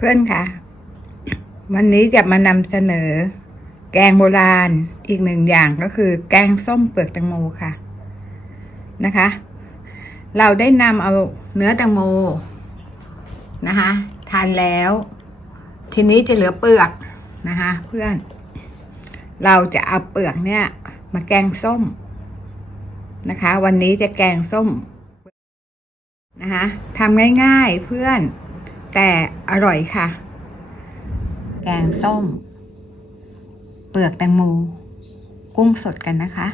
เพื่อนคะวันนี้จะมานำเสนอ แกงโบราณอีกหนึ่งอย่างก็คือ แกงส้มเปลือกแตงโมค่ะนะคะ เราได้นำเอาเนื้อแตงโมนะคะทานแล้ว ทีนี้จะเหลือเปลือกนะคะเพื่อน เราจะเอาเปลือกเนี่ย มาแกงส้มนะคะ วันนี้จะแกงส้มนะคะทำง่ายๆเพื่อน แต่อร่อยค่ะ แกงส้ม เปลือกแตงโมกุ้งสดกันนะคะ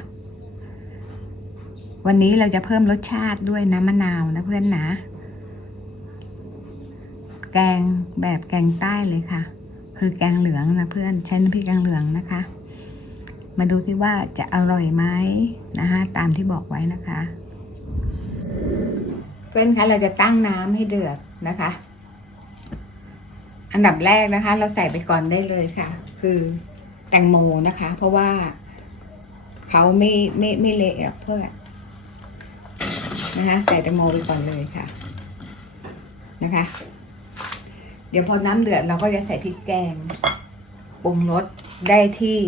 วันนี้เราจะเพิ่มรสชาติด้วยน้ำมะนาวนะเพื่อนนะ แกงแบบแกงใต้เลยค่ะ คือแกงเหลืองนะเพื่อนใช้น้ำพริกแกงเหลืองนะคะ มาดูที่ว่าจะอร่อยไหมนะคะตามที่บอกไว้นะคะ เพื่อนคะเราจะตั้งน้ำให้เดือดนะคะ อันดับแรกนะคะ เราใส่ไปก่อนได้เลยค่ะ คือแตงโมนะคะ เพราะว่าเขาไม่ไม่ไม่เละอะเพื่อนะคะใส่แตงโมไปก่อนเลยค่ะ นะคะ เดี๋ยวพอน้ำเดือดเราก็จะใส่พริกแกงปรุงรสได้ที่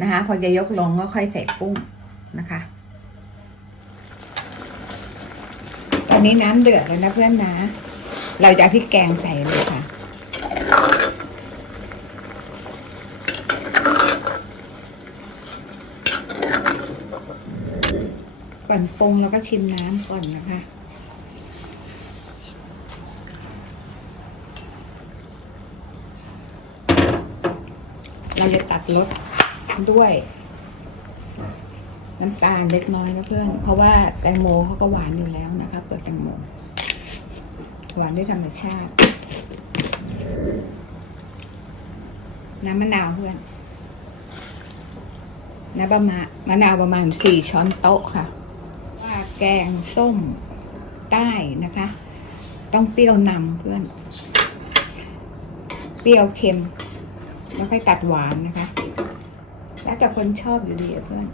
นะคะ พอจะยกลงก็ค่อยใส่กุ้งนะคะ ตอนนี้น้ำเดือดแล้วนะเพื่อนนะ เราจะพริกแกงใส่เลยค่ะ ก่อนปรุงเราก็ชิมน้ำก่อนนะคะ เราจะตัดรสด้วยน้ำตาลเล็กน้อยนะเพื่อน เพราะว่าแตงโมเขาก็หวานอยู่แล้วนะคะเปลือกแตงโม หวานด้วยธรรมชาติ น้ำมะนาวเพื่อน น้ำประมาณมะนาวประมาณสี่ช้อนโต๊ะค่ะ แกงส้มใต้นะคะ ต้องเปรี้ยวนำเพื่อน เปรี้ยวเค็ม แล้วค่อยตัดหวานนะคะ แล้วแต่คนชอบอยู่ดีเพื่อน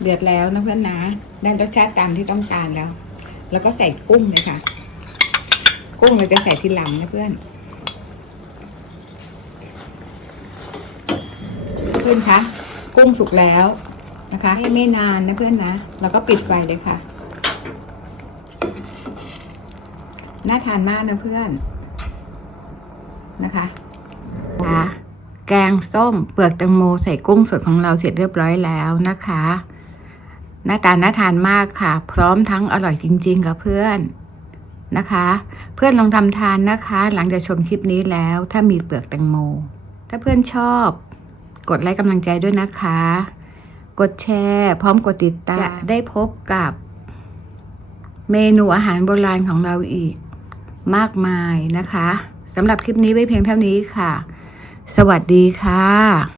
เดือดแล้วนะเพื่อนนะได้รสชาติตามที่ต้องการแล้ว แล้วก็ใส่กุ้งเลยค่ะ กุ้งเราจะใส่ทีหลังนะเพื่อนเพื่อนคะ กุ้งสุกแล้วนะคะ ให้ไม่นานนะเพื่อนนะ แล้วก็ปิดไฟเลยค่ะ น่าทานมากนะเพื่อนนะคะค่ะแกงส้มเปลือกแตงโมใส่กุ้งสดของเราเสร็จเรียบร้อยแล้วนะคะ หน้าตาน่าทานมากค่ะ พร้อมทั้งอร่อยจริงๆกับเพื่อนนะคะ เพื่อนลองทำทานนะคะ หลังจากชมคลิปนี้แล้วถ้ามีเปลือกแตงโม ถ้าเพื่อนชอบ กดไลค์กำลังใจด้วยนะคะ กดแชร์ พร้อมกดติดตามจะได้พบกับ เมนูอาหารโบราณของเราอีกมากมายนะคะสำหรับคลิปนี้ไว้เพียงเท่านี้ค่ะ สวัสดีค่ะ